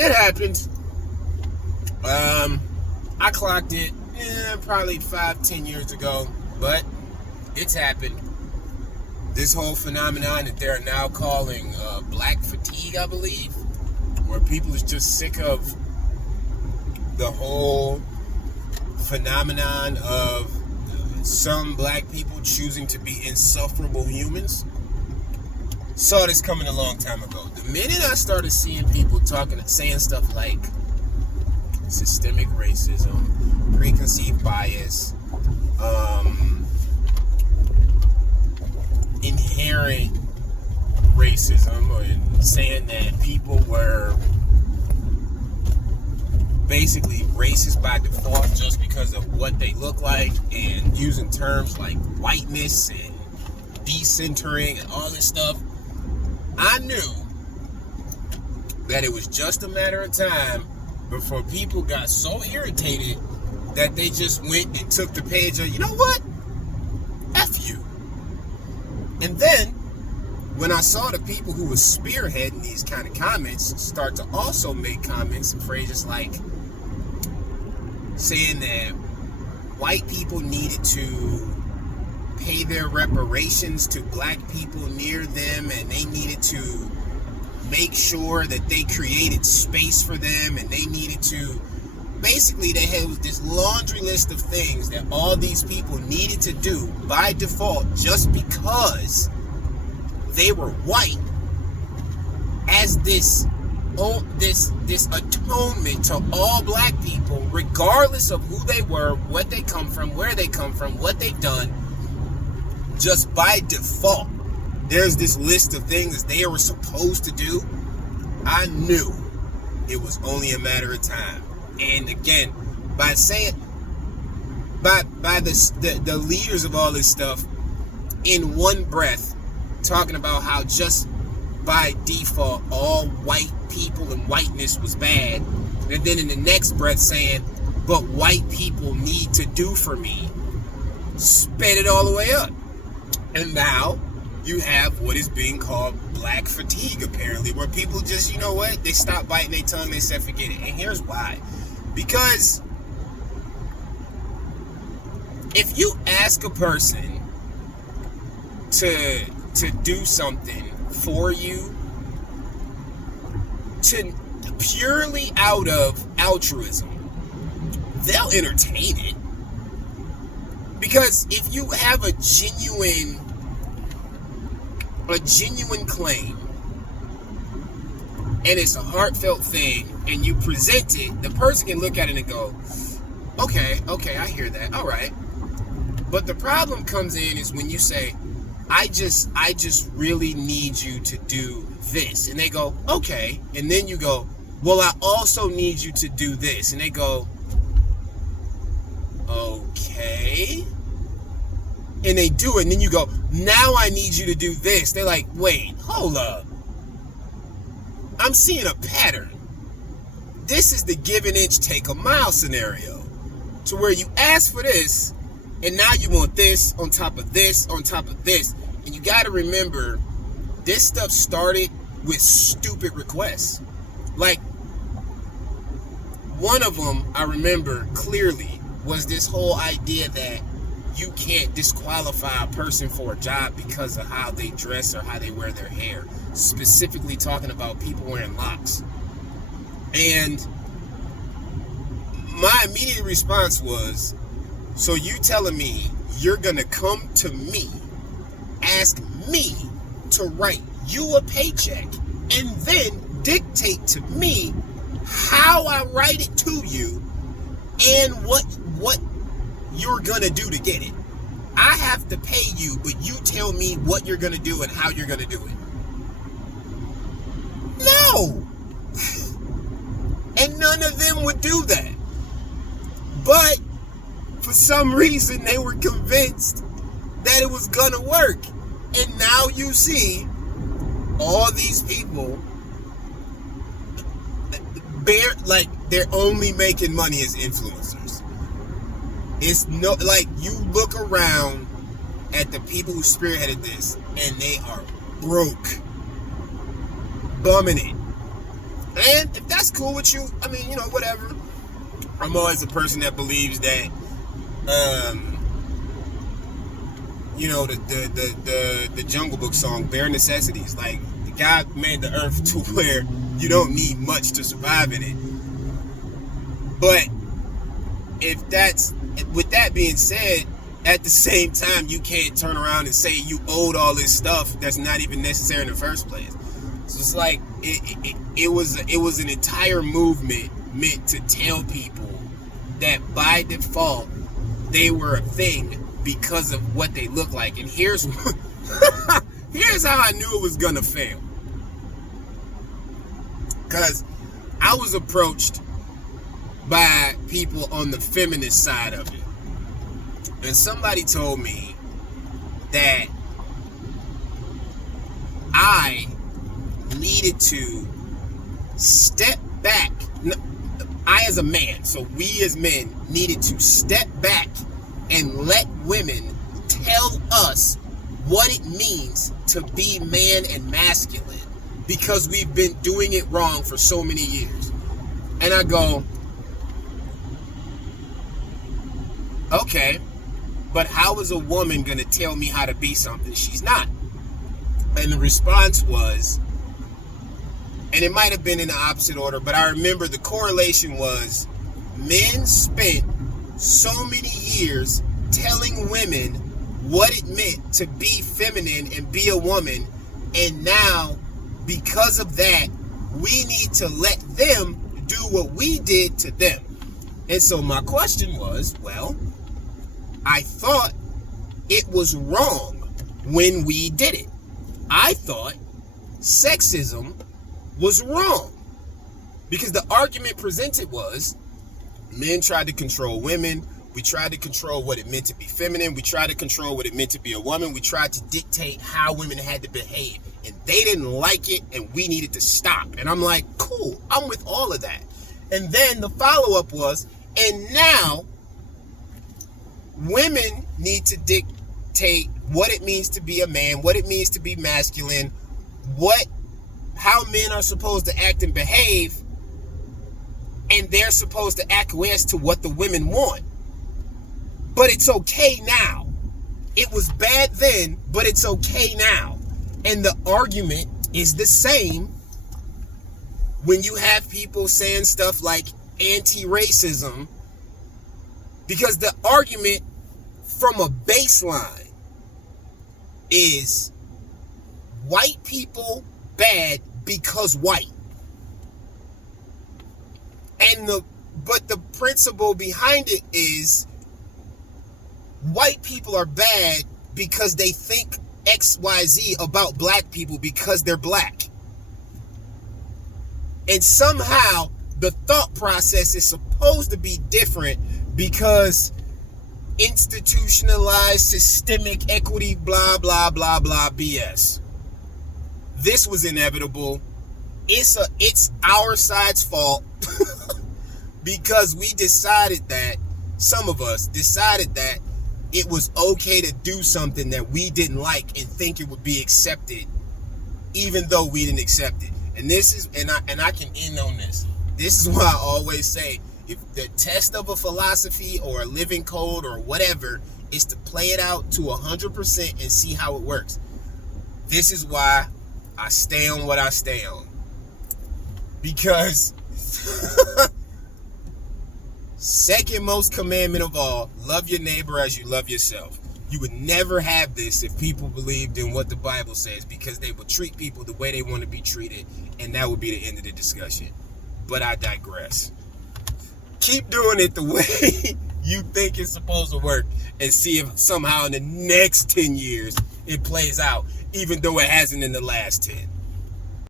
it happened. I clocked it probably 5-10 years ago, but it's happened. This whole phenomenon that they're now calling black fatigue, I believe, where people is just sick of the whole phenomenon of some black people choosing to be insufferable humans. Saw this coming a long time ago. The minute I started seeing people saying stuff like systemic racism, preconceived bias, inherent racism, or saying that people were basically racist by default just because of what they look like, and using terms like whiteness and decentering and all this stuff, I knew that it was just a matter of time before people got so irritated that they just went and took the page of, you know what? F you. And then, when I saw the people who were spearheading these kind of comments start to also make comments and phrases like saying that white people needed to pay their reparations to black people near them, and they needed to make sure that they created space for them, and they needed to, basically they had this laundry list of things that all these people needed to do by default just because they were white, as this atonement to all black people, regardless of who they were, what they come from, where they come from, what they've done. Just by default, there's this list of things they were supposed to do. I knew it was only a matter of time. And again, by saying, by the leaders of all this stuff, in one breath, talking about how just by default all white people and whiteness was bad, and then in the next breath saying, but white people need to do for me, sped it all the way up. And now you have what is being called black fatigue, apparently, where people just, you know what, they stop biting their tongue, they said forget it. And here's why. Because if you ask a person to do something for you, to purely out of altruism, they'll entertain it. Because if you have a genuine claim, and it's a heartfelt thing, and you present it, the person can look at it and go, okay, I hear that, all right. But the problem comes in is when you say, I just really need you to do this. And they go, okay. And then you go, well, I also need you to do this. And they go, okay. And they do it. And then you go, now I need you to do this. They're like, wait, hold up. I'm seeing a pattern. This is the give an inch, take a mile scenario. To where you ask for this, and now you want this on top of this, on top of this. And you got to remember, this stuff started with stupid requests. Like, one of them, I remember clearly, was this whole idea that you can't disqualify a person for a job because of how they dress or how they wear their hair. Specifically talking about people wearing locks. And my immediate response was, so you telling me you're going to come to me, ask me to write you a paycheck, and then dictate to me how I write it to you and what you're going to do to get it. I have to pay you, but you tell me what you're going to do and how you're going to do it. No! And none of them would do that. But for some reason, they were convinced that it was going to work. And now you see all these people, they're only making money as influencers. It's no, like, you look around at the people who spearheaded this, and they are broke, bumming it. And if that's cool with you, I mean, whatever. I'm always a person that believes that, the Jungle Book song, bare necessities. Like, God made the earth to where you don't need much to survive in it. But with that being said, at the same time, you can't turn around and say you owed all this stuff that's not even necessary in the first place. So it's like it was an entire movement meant to tell people that by default they were a thing because of what they look like. And here's how I knew it was gonna fail. Because I was approached by people on the feminist side of it. And somebody told me that I needed to step back. I as a man, so we as men needed to step back and let women tell us what it means to be man and masculine, because we've been doing it wrong for so many years. And I go, okay, but how is a woman going to tell me how to be something she's not? And the response was, and it might have been in the opposite order, but I remember the correlation was, men spent so many years telling women what it meant to be feminine and be a woman, and now, because of that, we need to let them do what we did to them. And so my question was, well, I thought it was wrong when we did it. I thought sexism was wrong, because the argument presented was, men tried to control women. We tried to control what it meant to be feminine. We tried to control what it meant to be a woman. We tried to dictate how women had to behave, and they didn't like it, and we needed to stop. And I'm like, cool, I'm with all of that. And then the follow-up was, and now women need to dictate what it means to be a man, what it means to be masculine, how men are supposed to act and behave, and they're supposed to acquiesce to what the women want. But it's okay now. It was bad then, but it's okay now. And the argument is the same when you have people saying stuff like anti-racism, because the argument from a baseline is white people bad because white. But the principle behind it is white people are bad because they think XYZ about black people because they're black. And somehow the thought process is supposed to be different because institutionalized systemic equity, blah, blah, blah, blah, BS. This was inevitable. It's our side's fault because we decided that, some of us decided that it was okay to do something that we didn't like and think it would be accepted, even though we didn't accept it. And this is, and I can end on this. This is why I always say, if the test of a philosophy or a living code or whatever is to play it out to 100% and see how it works. This is why I stay on what I stay on. Because second most commandment of all, love your neighbor as you love yourself. You would never have this if people believed in what the Bible says, because they would treat people the way they want to be treated, and that would be the end of the discussion. But I digress. Keep doing it the way you think it's supposed to work, and see if somehow in the next 10 years it plays out, even though it hasn't in the last 10.